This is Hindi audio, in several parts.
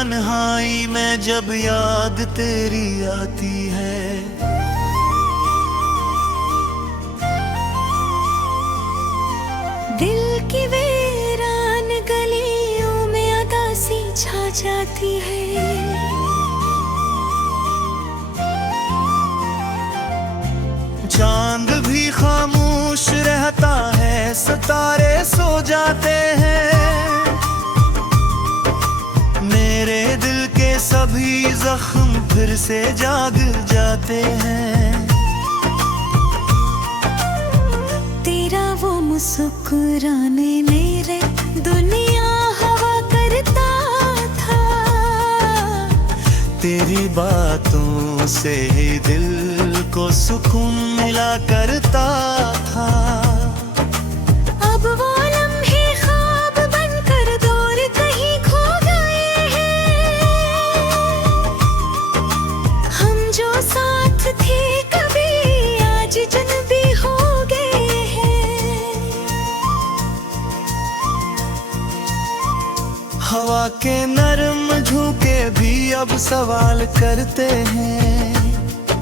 तन्हाई में जब याद तेरी आती है। दिल की वीरान गलियों में उदासी छा जाती है। चांद भी खामोश रहता है, सितारे सो जाते हैं। मेरे दिल के सभी जख्म फिर से जाग जाते हैं। तेरा वो मुस्कुराने मेरे दुनिया हवा करता था। तेरी बातों से ही दिल को सुकून मिला करता था। अब वो लम्हे ख्वाब बनकर दूर कहीं खो गए हैं। हम जो साथ थे कभी आज अजनबी हो गए हैं। हवा के नरम झोंके भी अब सवाल करते हैं।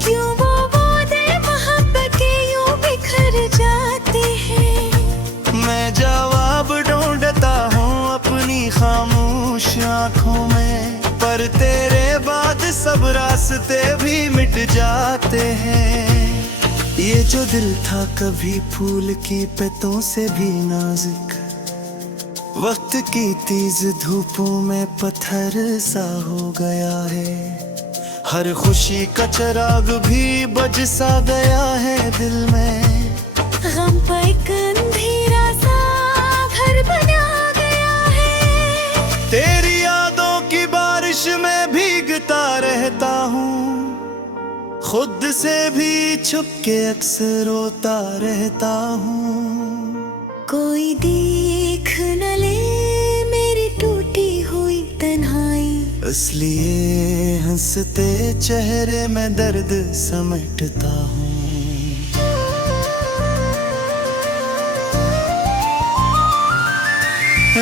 क्यों वो वादे मोहब्बत के यूं बिखर जाते हैं। मैं जवाब ढूंढता हूँ अपनी खामोश आँखों में, पर तेरे बाद सब रास्ते भी मिट जाते हैं। ये जो दिल था कभी फूल की पत्तों से भी नाजुक, वक्त की तेज धूपों में पत्थर सा हो गया है। हर खुशी का चिराग भी बुझ सा गया है दिल में। गम पर एक अंधेरा सा घर बना गया है। तेरी यादों की बारिश में भीगता रहता हूँ, खुद से भी छुप के अक्सर रोता रहता हूँ। कोई देख न ले मेरी टूटी हुई तन्हाई, इसलिए हंसते चेहरे में दर्द समेटता हूँ।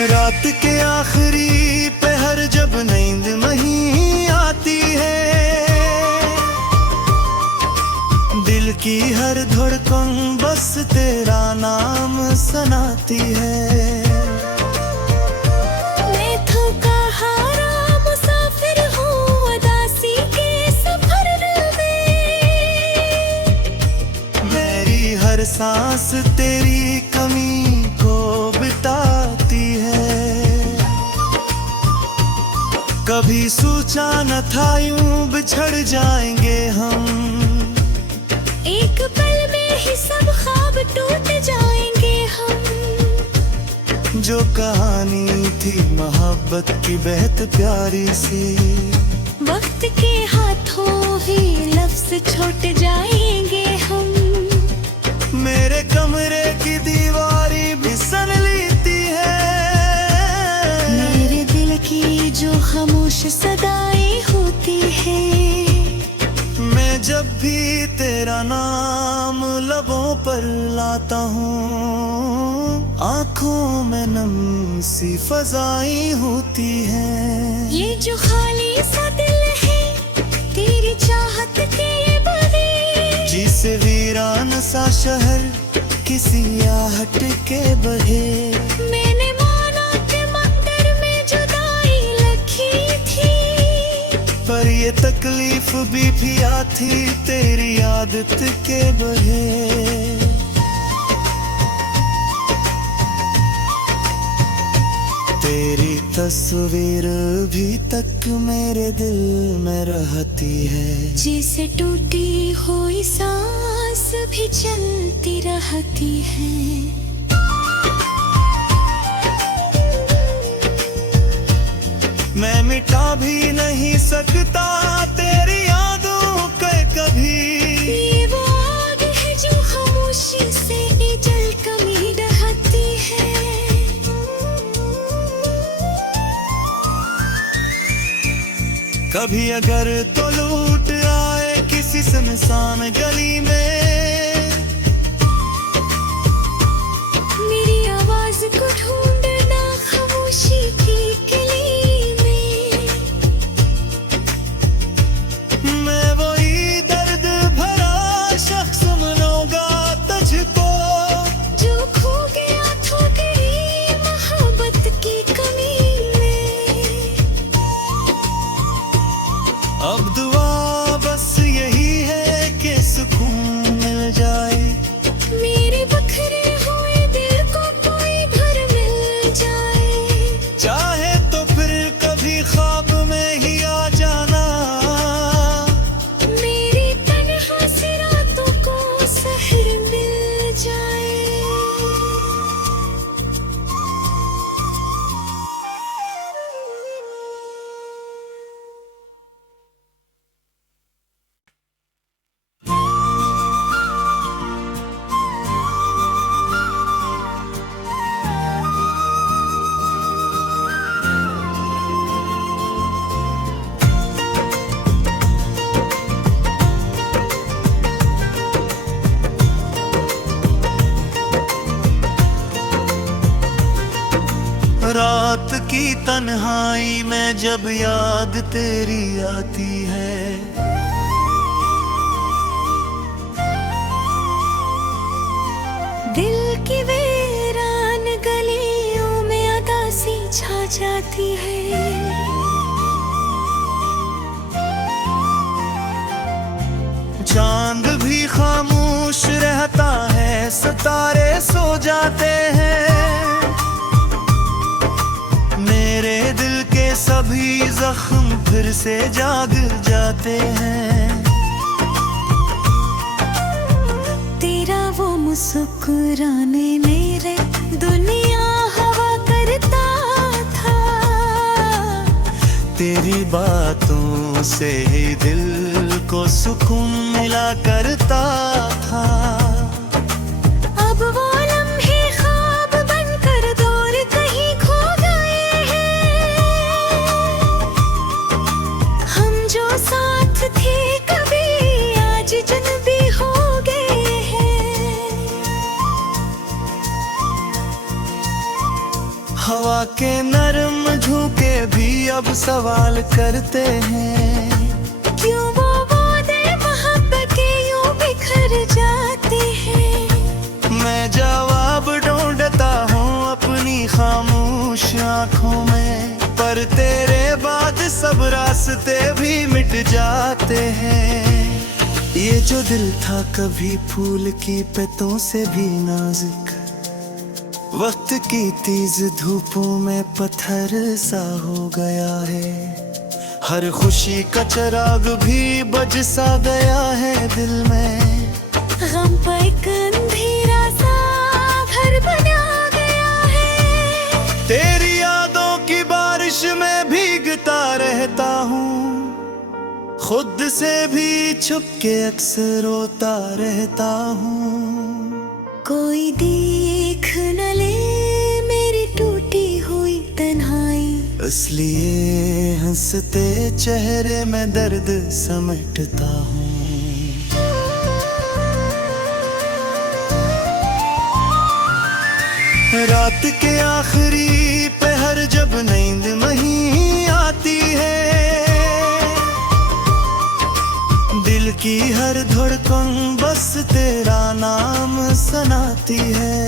रात के आखिरी पहर जब नींद नहीं आती है, दिल की हर धड़कन बस तेरा नाम सुनाती है। मैं थका हारा मुसाफिर हूँ उदासी के सफर में। मेरी हर सांस तेरी कमी को बिताती है। कभी सोचा न था यूं बिछड़ जाएंगे हम, एक पल में ही सब ख्वाब टूट जाएंगे हम। जो कहानी थी मोहब्बत की बेहद प्यारी सी, वक्त के हाथों ही लफ्ज छूट जाएंगे हम। मेरे कमरे की दीवारी भी सन लेती है। मेरे दिल की जो खामोश सदाएं होती है। मैं जब भी तेरा नाम लबों पर लाता हूँ, आँखों में नम सी फजाएं होती हैं। ये जो खाली सा दिल है तेरी चाहत के बहे, जिसे वीरान सा शहर किसी आहट के बहे। मैंने माना कि मंदिर में जुदाई लिखी थी, पर ये तकलीफ भी थी तेरी आदत के बहे। तेरी तस्वीर भी तक मेरे दिल में रहती है। जैसे टूटी हुई सांस भी चलती रहती है। मैं मिटा भी नहीं सकता तेरी यादों के कभी। ये वो आग है जो खामोशी से जल कमी रहती है। कभी अगर तो लूट आए किसी सुनसान गली में, मेरी आवाज को ढूंढना खामोशी की गली में। तन्हाई में जब याद तेरी आती है। दिल की वीरान गलियों में उदासी छा जाती है। चांद भी खामोश रहता है, सितारे सो जाते हैं। मेरे दिल के सभी जख्म फिर से जाग जाते हैं। तेरा वो मुस्कुराने मेरे दुनिया हवा करता था। तेरी बातों से ही दिल को सुकून मिला करता था। अब वो लम्हे ख्वाब बनकर दूर कहीं खो गए हैं। हम जो साथ थे कभी आज अजनबी हो गए हैं। हवा के नरम झोंके भी अब सवाल करते हैं। क्यों वो वादे मोहब्बत के यूं बिखर जाते हैं। मैं जवाब ढूंढता हूँ अपनी खामोश आँखों में, पर तेरे बाद सब रास्ते भी मिट जाते हैं। ये जो दिल था कभी फूल की पत्तों से भी नाजुक, वक्त की तेज धूपों में पत्थर सा हो गया है। हर खुशी का चिराग भी बुझ सा गया है दिल में। गम पर एक अंधेरा सा घर बना गया है। तेरी यादों की बारिश में भीगता रहता हूँ, खुद से भी छुप के अक्सर रोता रहता हूँ। कोई देख न ले मेरी टूटी हुई तन्हाई, इसलिए हंसते चेहरे में दर्द समेटता हूँ। रात के आखिरी पहर जब नींद नहीं आती है, दिल की हर धड़कन बस तेरा नाम सुनाती है।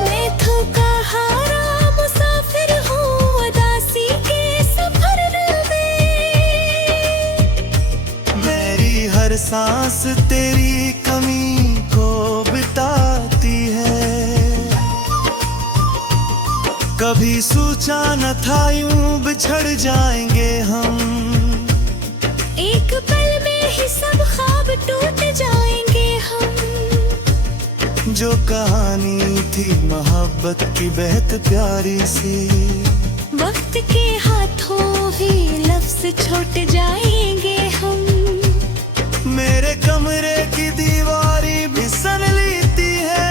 मैं थका हारा मुसाफिर हूँ उदासी के सफर में। मेरी हर सांस तेरी कमी को बिताती है। कभी सोचा न था यूं बिछड़ जाएंगे हम, एक पल में ही सब ख्वाब टूट जाएंगे हम। जो कहानी थी मोहब्बत की बेहद प्यारी सी, वक्त के हाथों ही लफ्ज छूट जाएंगे हम। मेरे कमरे की दीवारी भी सन लेती है।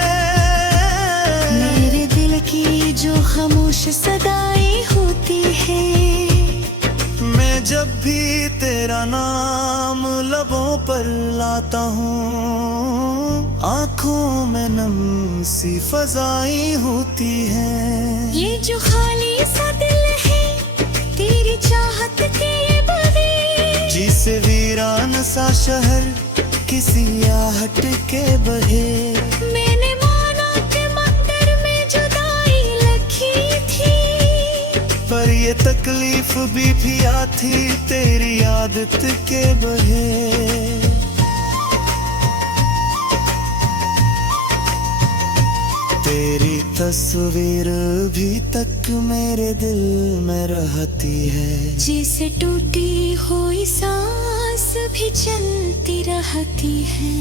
मेरे दिल की जो खामोश सदाएं होती है। मैं जब भी तेरा नाम लबों पर लाता हूँ, आँखों में नम सी फजाएं होती हैं। ये जो खाली सा दिल है तेरी चाहत के बहे, जिसे वीरान सा शहर किसी आहट के बहे। मैंने माना कि मंदिर में जुदाई लिखी थी, पर ये तकलीफ भी थी तेरी आदत के बहे। तेरी तस्वीर भी तक मेरे दिल में रहती है। जैसे टूटी हुई सांस भी चलती रहती है।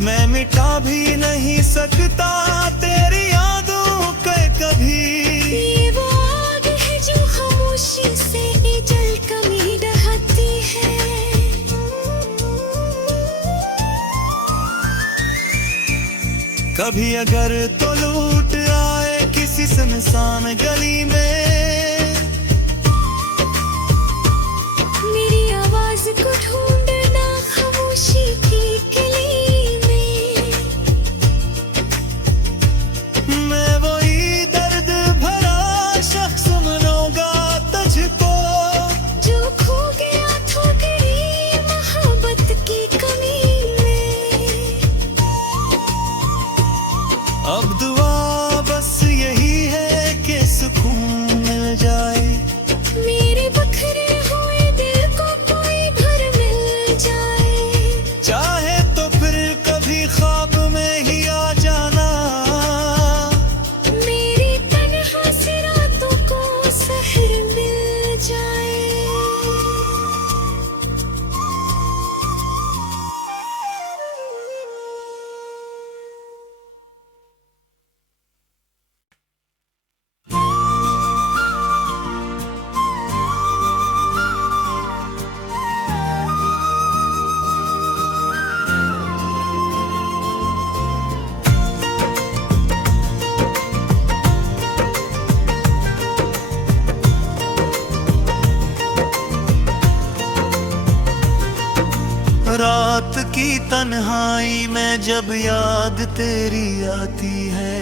मैं मिटा भी नहीं सकता तेरी यादों के कभी। ये वो आग है जो खामोशी से जल कमी रहती है। कभी अगर तो लूट आए किसी सुनसान गली में, मेरी आवाज को ढूंढना खामोशी की गली में। रात की तन्हाई में जब याद तेरी आती है,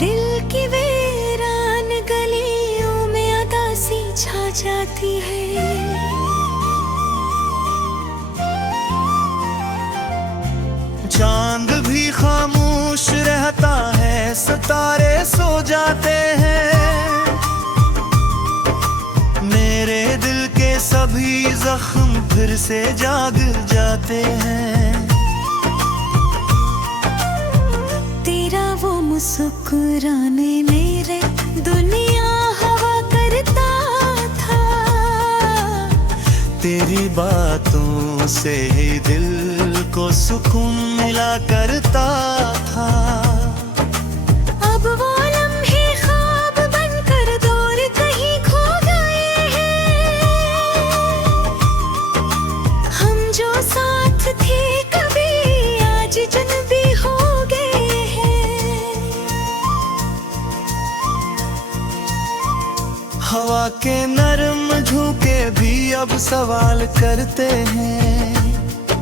दिल की वीरान गलियों में अदासी छा जाती है। चांद भी खामोश रहता है, सितारे सो जाते हैं, मेरे दिल के सभी जख्म फिर से जाग जाते हैं। तेरा वो मुस्कुराने मेरे दुनिया हवा करता था, तेरी बातों से ही दिल को सुकून मिला करता था। अब वो लम्हे ख्वाब बनकर दूर कहीं खो गए हैं, हम जो साथ थे कभी आज अजनबी हो गए हैं। हवा के नरम झोंके भी अब सवाल करते हैं,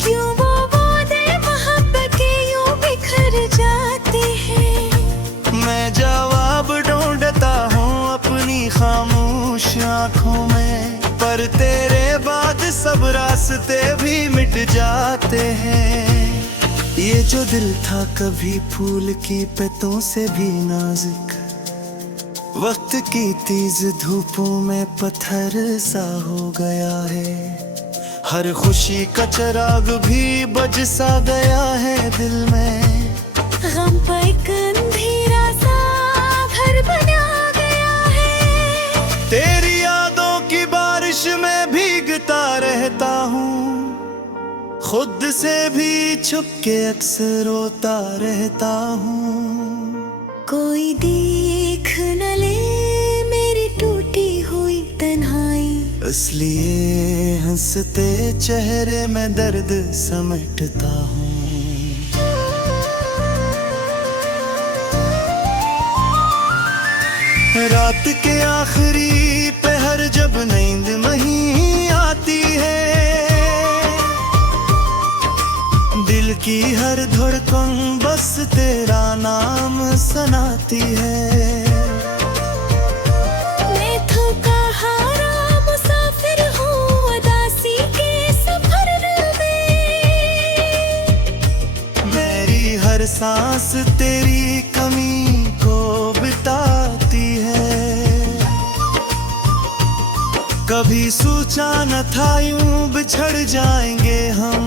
क्यों वो वादे मोहब्बत के यूं बिखर जाते हैं। मैं जवाब ढूंढता हूँ अपनी खामोश आँखों में, पर तेरे बाद सब रास्ते भी मिट जाते हैं। ये जो दिल था कभी फूल की पत्तों से भी नाजुक, वक्त की तेज धूपों में पत्थर सा हो गया है। हर खुशी का चिराग भी बुझ सा गया है दिल में, गम पर एक अंधेरा सा घर बना गया है। तेरी यादों की बारिश में भीगता रहता हूँ, खुद से भी छुप के अक्सर रोता रहता हूँ। कोई देख न ले मेरी टूटी हुई तन्हाई, इसलिए हंसते चेहरे में दर्द समेटता हूँ। रात के आखिरी पहर जब नींद नहीं आती है, दिल की हर धड़कन बस तेरा नाम सुनाती है। मैं थका हारा मुसाफिर हूँ उदासी के सफर में, मेरी हर सांस तेरी कमी को बिताती है। कभी सोचा न था यूं बिछड़ जाएंगे हम,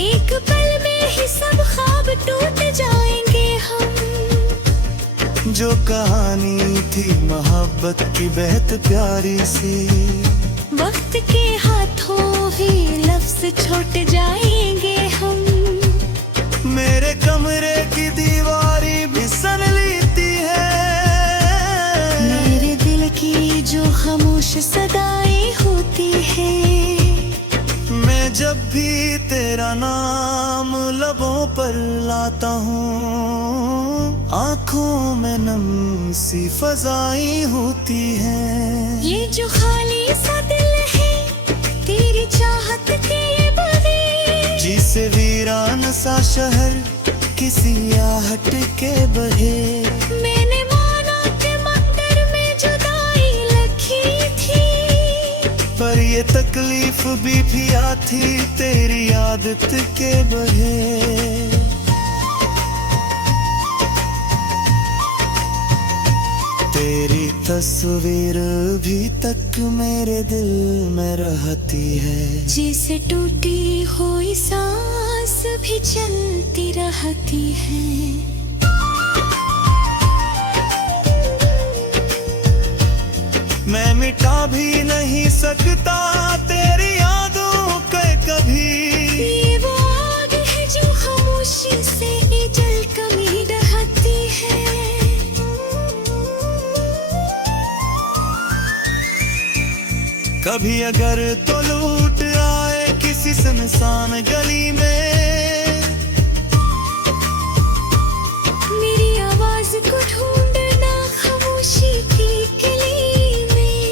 एक पल में ही सब ख्वाब टूट जाएंगे हम। जो कहानी थी मोहब्बत की बेहद प्यारी सी, वक्त के हाथों ही लफ्ज छूट जाएंगे हम। मेरे कमरे की दीवारी भी सन लेती है, मेरे दिल की जो खामोश सदाएं होती है। मैं जब भी तेरा नाम लबों पर लाता हूँ, आँखों में नम सी फजाएं होती हैं। ये जो खाली सा दिल है तेरी चाहत के बगैर, जिसे वीरान सा शहर किसी आहट के बहे। मैंने माना कि मंदिर में जुदाई लिखी थी, पर ये तकलीफ भी थी तेरी आदत के बहे। तेरी तस्वीर भी तक मेरे दिल में रहती है, जैसे टूटी हुई सांस भी चलती रहती है। मैं मिटा भी नहीं सकता तेरी यादों के कभी। ये वो आग है जो खामोशी से जल कमी रहती है। कभी अगर तो लूट आए किसी सुनसान गली में, मेरी आवाज को ढूंढना खामोशी की गली में।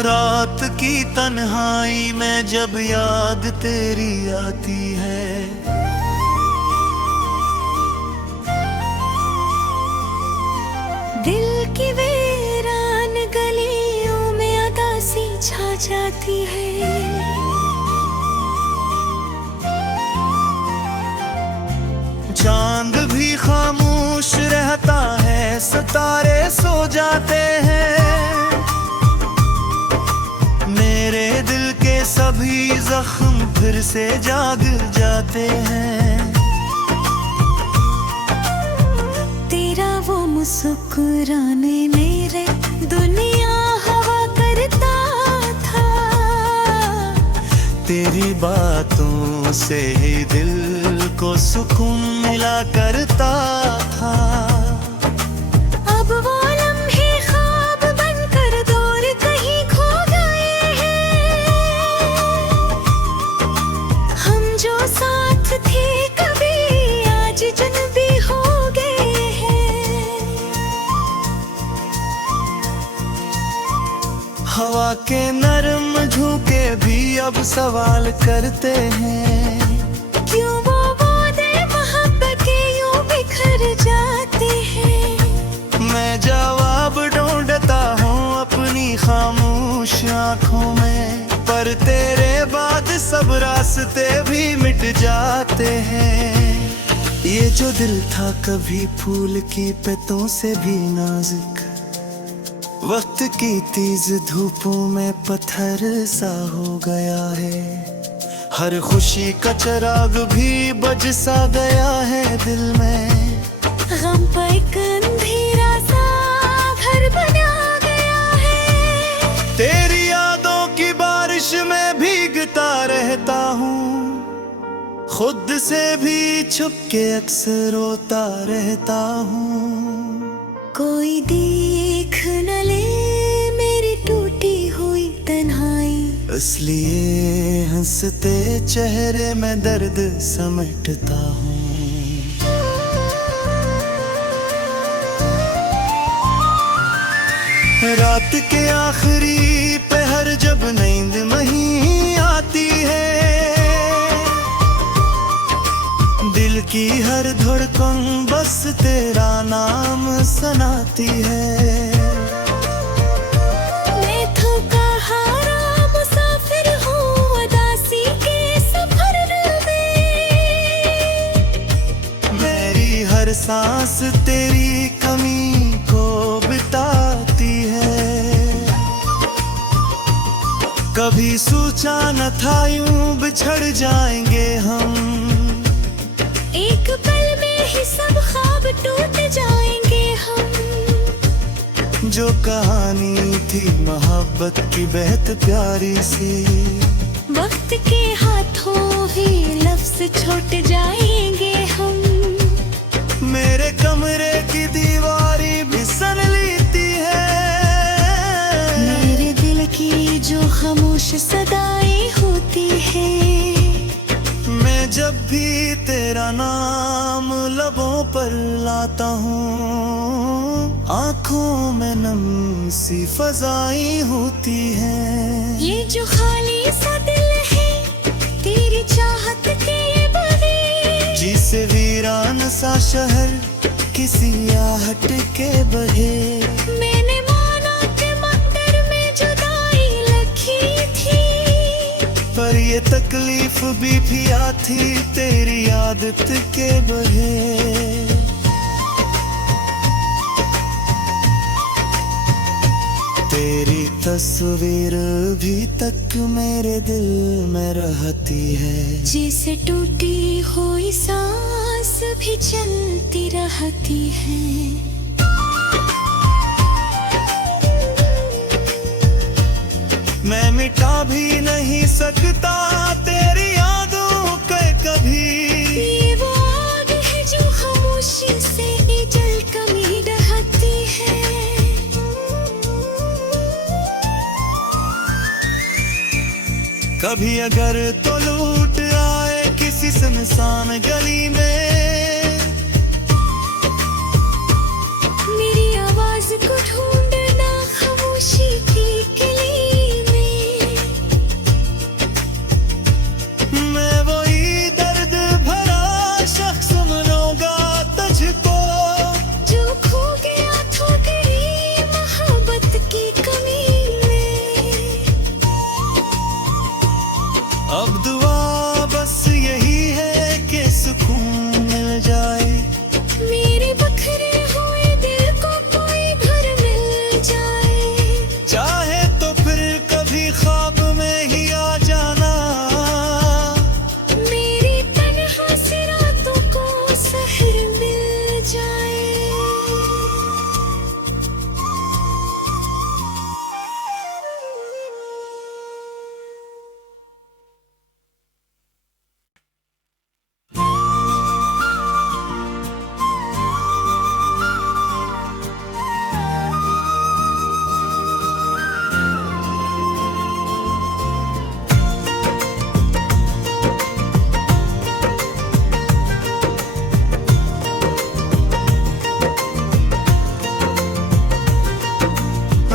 रात की तन्हाई में जब याद तेरी आती है, दिल की वीरान गलियों में अदासी छा जाती है। चांद भी खामोश रहता है, सितारे सो जाते हैं, मेरे दिल के सभी जख्म फिर से जाग जाते हैं। तेरा वो मुस्कुराने मेरे दुनिया हवा करता था, तेरी बातों से ही दिल को सुकून मिला करता था। अब वो लम्हे ख्वाब बनकर दूर कहीं खो गए हैं, हम जो साथ थे कभी आज अजनबी हो गए हैं। हवा के नरम झोंके भी अब सवाल करते हैं, क्यों वो वादे मोहब्बत के यूं बिखर जाते हैं। मैं जवाब ढूंढता हूँ अपनी खामोश आँखों में, पर तेरे बाद सब रास्ते भी मिट जाते हैं। ये जो दिल था कभी फूल की पत्तों से भी नाजुक, वक्त की तेज धूपों में पत्थर सा हो गया है। हर खुशी का चिराग भी बुझ सा गया है दिल में, गम पर एक अंधेरा सा घर बना गया है। तेरी यादों की बारिश में भीगता रहता हूँ, खुद से भी छुप के अक्सर रोता रहता हूँ। कोई देख न ले मेरी टूटी हुई तन्हाई, इसलिए हंसते चेहरे में दर्द समेटता हूँ। रात के आखिरी पहर जब नींद नहीं आती है, दिल की हर धड़कन बस तेरा नाम सुनाती है। मैं थका हारा मुसाफिर हूँ उदासी के सफर में, मेरी हर सांस तेरी कमी को बिताती है। कभी सोचा न था यूं बिछड़ जाएंगे हम, एक पल में ही सब ख्वाब टूट जाएंगे हम। जो कहानी थी मोहब्बत की बेहद प्यारी सी, वक्त के हाथों ही लफ्ज छूट जाएंगे हम। मेरे कमरे की दीवारी भी सन लेती है, मेरे दिल की जो खामोश सदाएं होती है। मैं जब भी तेरा नाम लबों पर लाता हूँ, आँखों में नम सी फजाएं होती हैं। ये जो खाली सा दिल है तेरी चाहत के बहे, जिसे वीरान सा शहर किसी आहट के बहे। मैंने माना कि मंदिर में जुदाई लिखी थी, पर ये तकलीफ भी थी तेरी आदत के बहे। तेरी तस्वीर भी तक मेरे दिल में रहती है, जैसे टूटी हुई सांस भी चलती रहती है। मैं मिटा भी नहीं सकता तेरी यादों के कभी। ये वो आग है जो खामोशी से जल कमी रहती है। कभी अगर तो लूट आए किसी सुनसान गली में, मेरी आवाज को ढूंढना खामोशी की किली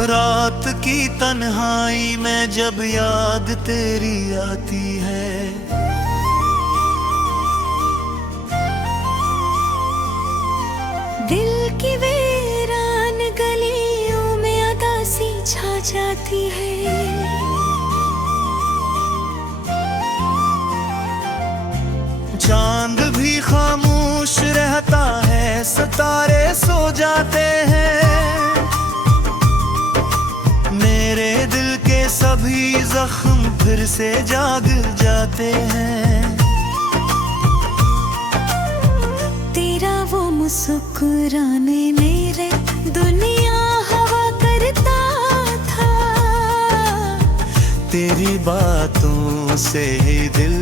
रात की तन्हाई में जब याद तेरी आती है, दिल की वीरान गलियों में अदासी छा जाती है। चांद भी खामोश रहता है, सितारे सो जाते हैं, मेरे दिल के सभी जख्म फिर से जाग जाते हैं। तेरा वो मुस्कुराने मेरे दुनिया हवा करता था, तेरी बातों से ही दिल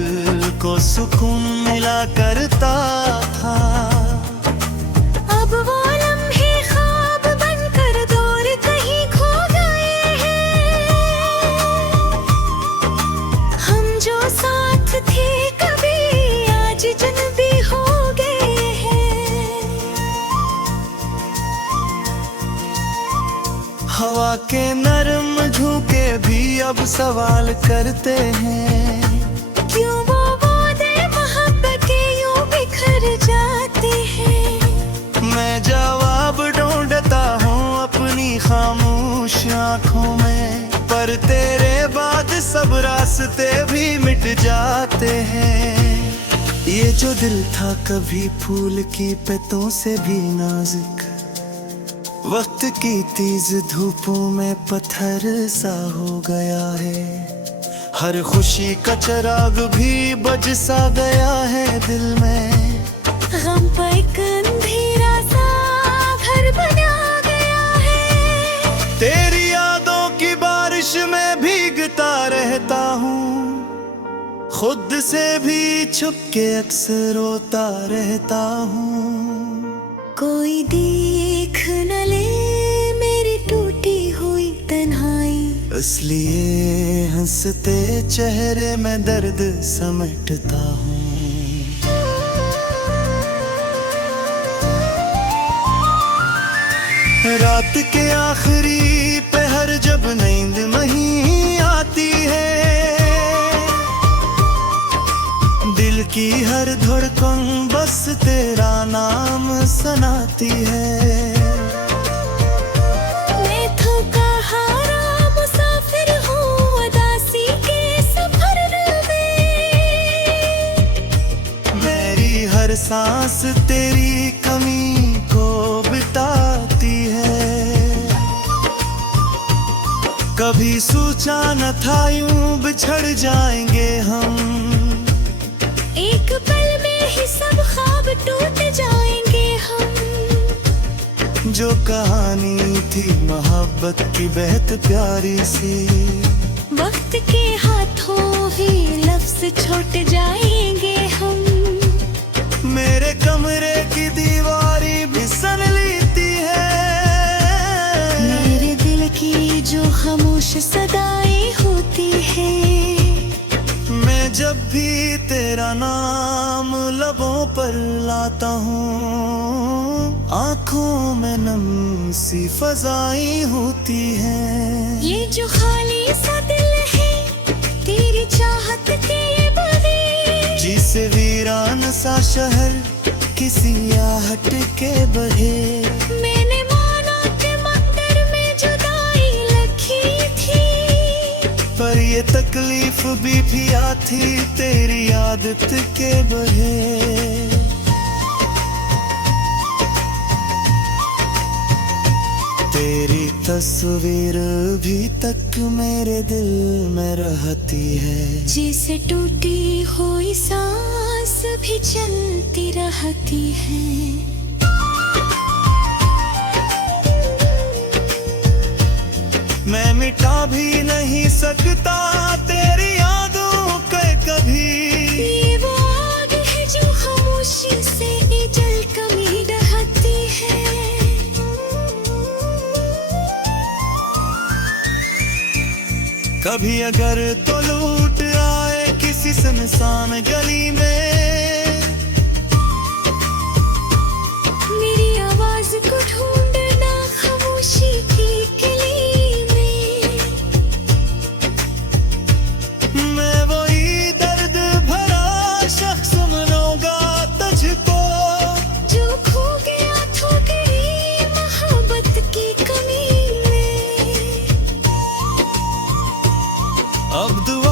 को सुकून मिला करता था। अब वो लम्हे ख्वाब बनकर दूर कहीं खो गए हैं, हम जो साथ थे कभी आज अजनबी हो गए हैं। हवा के नरम झोंके भी अब सवाल करते हैं, क्यों वो वादे मोहब्बत के यूं बिखर जाते हैं। मैं जवाब ढूंढता हूँ अपनी खामोश आँखों में, पर तेरे बाद सब रास्ते भी मिट जाते हैं। ये जो दिल था कभी फूल की पत्तों से भी नाजुक, वक्त की तेज धूपों में पत्थर सा हो गया है। हर खुशी का चिराग भी बुझ सा गया है दिल में, गम पर एक अंधेरा सा घर बना गया है। तेरी यादों की बारिश में भीगता रहता हूँ, खुद से भी छुप के अक्सर रोता रहता हूँ। कोई देख न ले मेरी टूटी हुई तन्हाई, इसलिए हंसते चेहरे में दर्द समेटता हूँ। रात के आखिरी पहर जब नींद नहीं आती है, दिल की हर धड़कन बस तेरा नाम सुनाती है। मैं थका हारा मुसाफिर हूँ उदासी के सफर में, मेरी हर सांस तेरी कमी को बिताती है। कभी सोचा न था यूं बिछड़ जाएंगे हम, एक पल में ही सब ख्वाब टूट जाएंगे हम। जो कहानी थी मोहब्बत की बेहद प्यारी सी, वक्त के हाथों ही लफ्ज छूट जाएंगे हम। मेरे कमरे की दीवारी भी सन लेती है, मेरे दिल की जो खामोश सदाएं होती है। मैं जब भी तेरा नाम लबों पर लाता हूँ, आँखों में नम सी फजाएं होती हैं। ये जो खाली सा दिल है तेरी चाहत के बगैर, जिसे वीरान सा शहर किसी आहट के बहे। मैंने माना कि मंदिर में जुदाई लिखी थी, पर ये तकलीफ भी थी तेरी आदत के बहे। तेरी तस्वीर भी तक मेरे दिल में रहती है, जैसे टूटी हुई सांस भी चलती रहती है। मैं मिटा भी नहीं सकता तेरी यादों के कभी। ये वो आग है जो खामोशी से जल कमी रहती है। कभी अगर तो लूट आए किसी सुनसान गली में, मेरी आवाज को ढूंढना खामोशी की किली अब दुआ